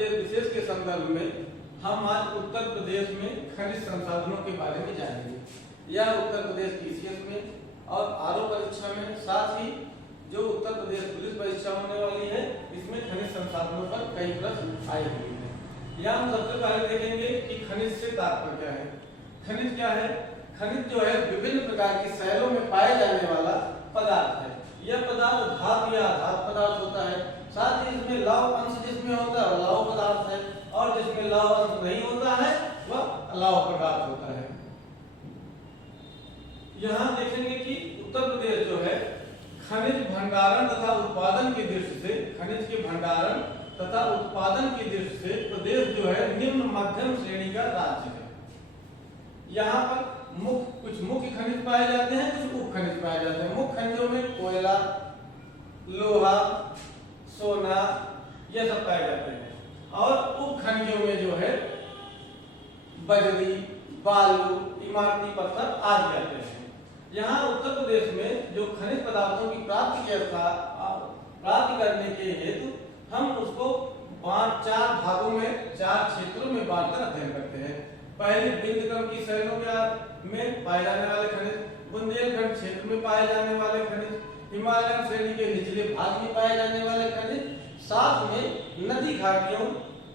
प्रदेश विशेष के संदर्भ में हम आज उत्तर प्रदेश में खनिज संसाधनों के बारे में जानेंगे। यह उत्तर प्रदेश पीसीएस में और आरओ परीक्षा में, साथ ही जो उत्तर प्रदेश पुलिस परीक्षा होने वाली है, इसमें खनिज संसाधनों पर कई प्रश्न आए हुए हैं। यहाँ हम सबसे पहले देखेंगे कि खनिज से तात्पर्य क्या है। खनिज क्या है? खनिज जो है विभिन्न प्रकार की शैलों में पाए जाने वाला पदार्थ है। यह पदार्थ धातु या आधार पदार्थ होता है। साथ ही इसमें लवण अंश जिसमें होता है लवण पदार्थ है, और जिसमें लवण अंश नहीं होता है वह अलवण पदार्थ होता है। यहाँ देखेंगे कि उत्तर प्रदेश जो है खनिज भंडारण तथा उत्पादन की दृष्टि से, खनिज के भंडारण तथा उत्पादन की दृष्टि से प्रदेश जो है निम्न मध्यम श्रेणी का राज्य है। यहाँ पर कुछ मुख्य खनिज पाए जाते हैं, कुछ उप खनिज पाए जाते हैं। मुख्य खनिजों में कोयला, लोहा, सोना ये सब पाए जाते हैं, और उप खनिजों में जो है बजरी, बालू, इमारती पत्थर आदि आते हैं। यहाँ उत्तर प्रदेश में जो खनिज पदार्थों की प्राप्ति करने के हेतु हम उसको चार भागों में, चार क्षेत्रों में बांटकर अध्ययन करते हैं। पहले विंध्यक्रम की शैलों में पाए जाने वाले खनिज, बुंदेलखंड क्षेत्र में पाए जाने वाले खनिज, हिमालयन श्रेणी के निचले भाग में पाए जाने वाले खनिज, साथ में नदी घाटियों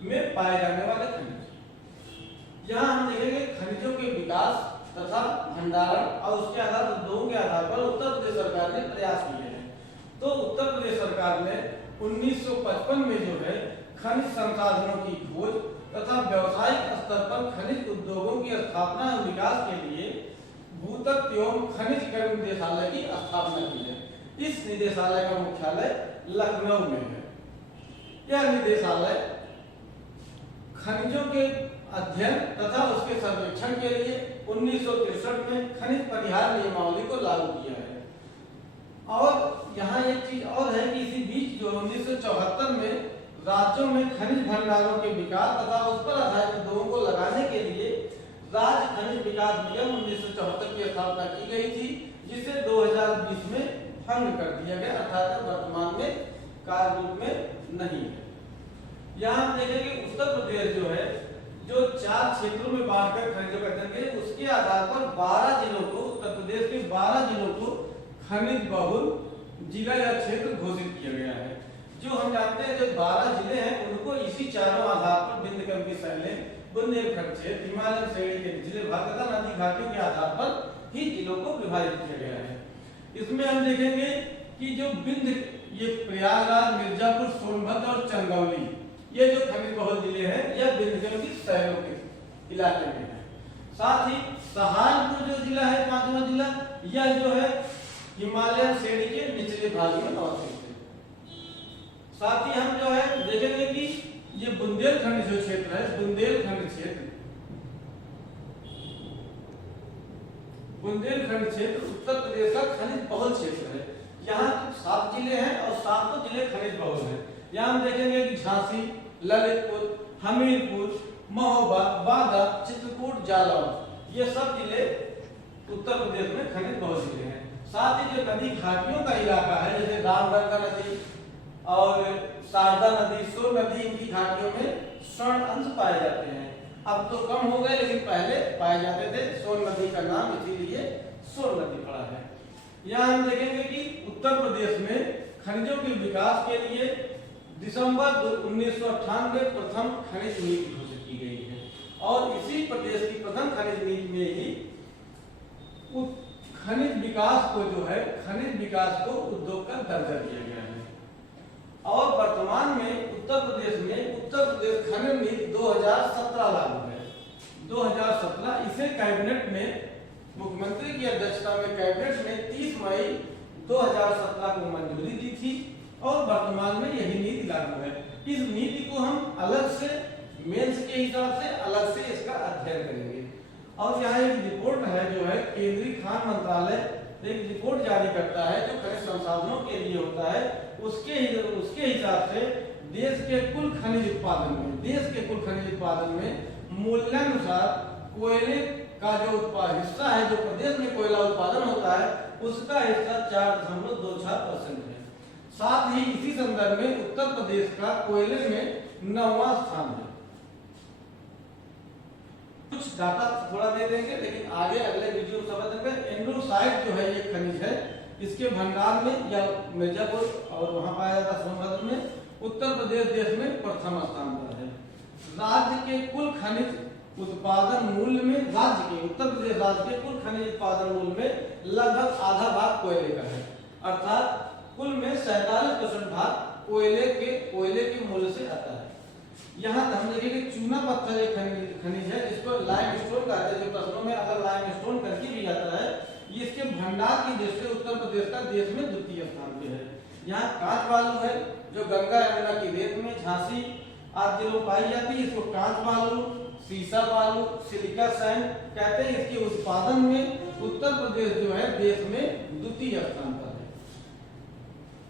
में पाए जाने वाले खनिज। यहाँ हम देखेंगे खनिजों के विकास तथा भंडारण और उसके आधार उद्योगों के आधार पर उत्तर प्रदेश सरकार ने प्रयास किए हैं। तो उत्तर प्रदेश सरकार ने 1955 में जो है खनिज संसाधनों की खोज तथा व्यावसायिक स्तर पर खनिज उद्योगों की स्थापना और विकास के लिए भूतत्व एवं खनिज निदेशालय की स्थापना की है। इस निदेशालय का मुख्यालय लखनऊ में है। यह निदेशालय खनिजों के अध्ययन तथा उसके सर्वेक्षण के लिए 1963 में खनिज परिहार नियमावली को लागू किया है। और यहाँ एक चीज और है कि इसी बीच जो 1974 में राज्यों में खनिज भंडारों के विकास तथा उस पर आधारित उद्योगों को लगाने के लिए राज्य खनिज विकास निगम 1974 की स्थापना की गई थी, जिसे 2020 में भंग कर दिया गया, अर्थात वर्तमान में कार्य रूप में नहीं है। यहाँ हम देखेंगे उत्तर प्रदेश जो है जो 4 क्षेत्रों में बांटकर खनिजों का अध्ययन करें, उसके आधार पर 12 जिलों को, उत्तर प्रदेश के 12 जिलों को खनिज बहुल जिला या क्षेत्र घोषित किया गया है। जो हम जानते हैं जो 12 जिले हैं उनको इसी चारों आधार पर विंध्यक्रम की शैलें, बुंदेलखंड क्षेत्र, हिमालयन श्रेणी के निचले भाग तथा नदी घाटियों के आधार पर ही जिलों को विभाजित किया गया है। इसमें हम देखेंगे कि जो ये प्रयागराज, मिर्जापुर, सोनभद्र और चंदौली, ये जो खनिज बहुल जिले हैं यह विंध्यक्रम की शैलों के इलाके में है। साथ ही सहारनपुर जो जिला है, 5वां जिला, यह जो है हिमालयन श्रेणी के निचले भाग में अवस्थित है। साथ ही हम जो है देखेंगे कि ये बुंदेलखंड जो क्षेत्र है, बुंदेलखंड क्षेत्र उत्तर प्रदेश का खनिज बहुल क्षेत्र है। यहाँ 7 जिले हैं और 7 जिले खनिज बहुल हैं। यहाँ हम देखेंगे कि झांसी, ललितपुर, हमीरपुर, महोबा, बांदा, चित्रकूट, जालौन, ये सब जिले उत्तर प्रदेश में खनिज बहुल जिले हैं। साथ ही जो नदी घाटियों का इलाका है, जैसे रामगंगा नदी और शारदा नदी, सोन नदी, इनकी घाटियों में स्वर्ण अंश पाए जाते हैं। अब तो कम हो गए, लेकिन पहले पाए जाते थे। सोन नदी का नाम इसीलिए सोन नदी पड़ा है। यहाँ हम देखेंगे कि उत्तर प्रदेश में खनिजों के विकास के लिए दिसंबर 1998 प्रथम खनिज नीति घोषित की गई है, और इसी प्रदेश की प्रथम खनिज नीति में ही खनिज विकास को जो है खनिज विकास को उद्योग का दर्जा दिया गया है। और वर्तमान में उत्तर प्रदेश खनिज नीति 2017 लागू है। 2017 इसे कैबिनेट में, मुख्यमंत्री की अध्यक्षता में कैबिनेट ने 30 मई 2017 को मंजूरी दी थी, और वर्तमान में यही नीति लागू है। इस नीति को हम अलग से मेंस के हिसाब से अलग से इसका अध्ययन करेंगे। और यहाँ एक रिपोर्ट है जो है केंद्रीय खान मंत्रालय एक रिपोर्ट जारी करता है जो खनिज संसाधनों के लिए होता है। उसके हिसाब से देश के कुल खनिज उत्पादन में मूल्यानुसार कोयले का जो हिस्सा है, जो प्रदेश में कोयला उत्पादन होता है, उसका हिस्सा 4.26% है। साथ ही इसी संदर्भ में उत्तर प्रदेश का कोयले में 9वां स्थान है। कुछ डाटा थोड़ा दे देंगे, लेकिन आगे अगले वीडियो में समझ लेंगे। एंड्रोसाइट जो है ये खनिज है, इसके भंडार में या मिर्जापुर और वहां पाया जाता सोनभद्र में, उत्तर प्रदेश देश में प्रथम स्थान पर है। राज्य के कुल खनिज उत्पादन मूल्य में, राज्य के उत्तर प्रदेश राज्य के कुल खनिज उत्पादन मूल्य में लगभग आधा भाग कोयले का है, अर्थात कुल में 47% भाग कोयले के मूल्य से आता है। यहाँ हम देखेंगे चूना पत्थर एक खनिज है, इसको लाइमस्टोन कहते हैं, जो प्रश्नों में अगर लाइमस्टोन करके भी आता है। ये इसके भंडार की दृष्टि से उत्तर प्रदेश का देश में द्वितीय स्थान पे है। यहाँ कांच बालू है, जो गंगा यमुना की रेत में, झांसी आदि जिलों में पाई जाती है। इसको कांच बालू, सीसा बालू, सिलिका सैंड कहते हैं। इसके उत्पादन में उत्तर प्रदेश जो है देश में द्वितीय स्थान पर है।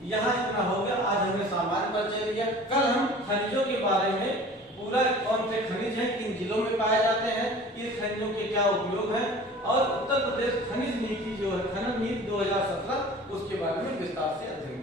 यहाँ इतना हो गया, आज हमने सामान्य परिचय लिया। कल हम खनिजों के बारे में पूरा कौन से खनिज हैं, किन जिलों में पाए जाते हैं, इन खनिजों के क्या उपयोग हैं, और उत्तर प्रदेश खनिज नीति जो है, खनन नीति 2017, उसके बारे में विस्तार से अध्ययन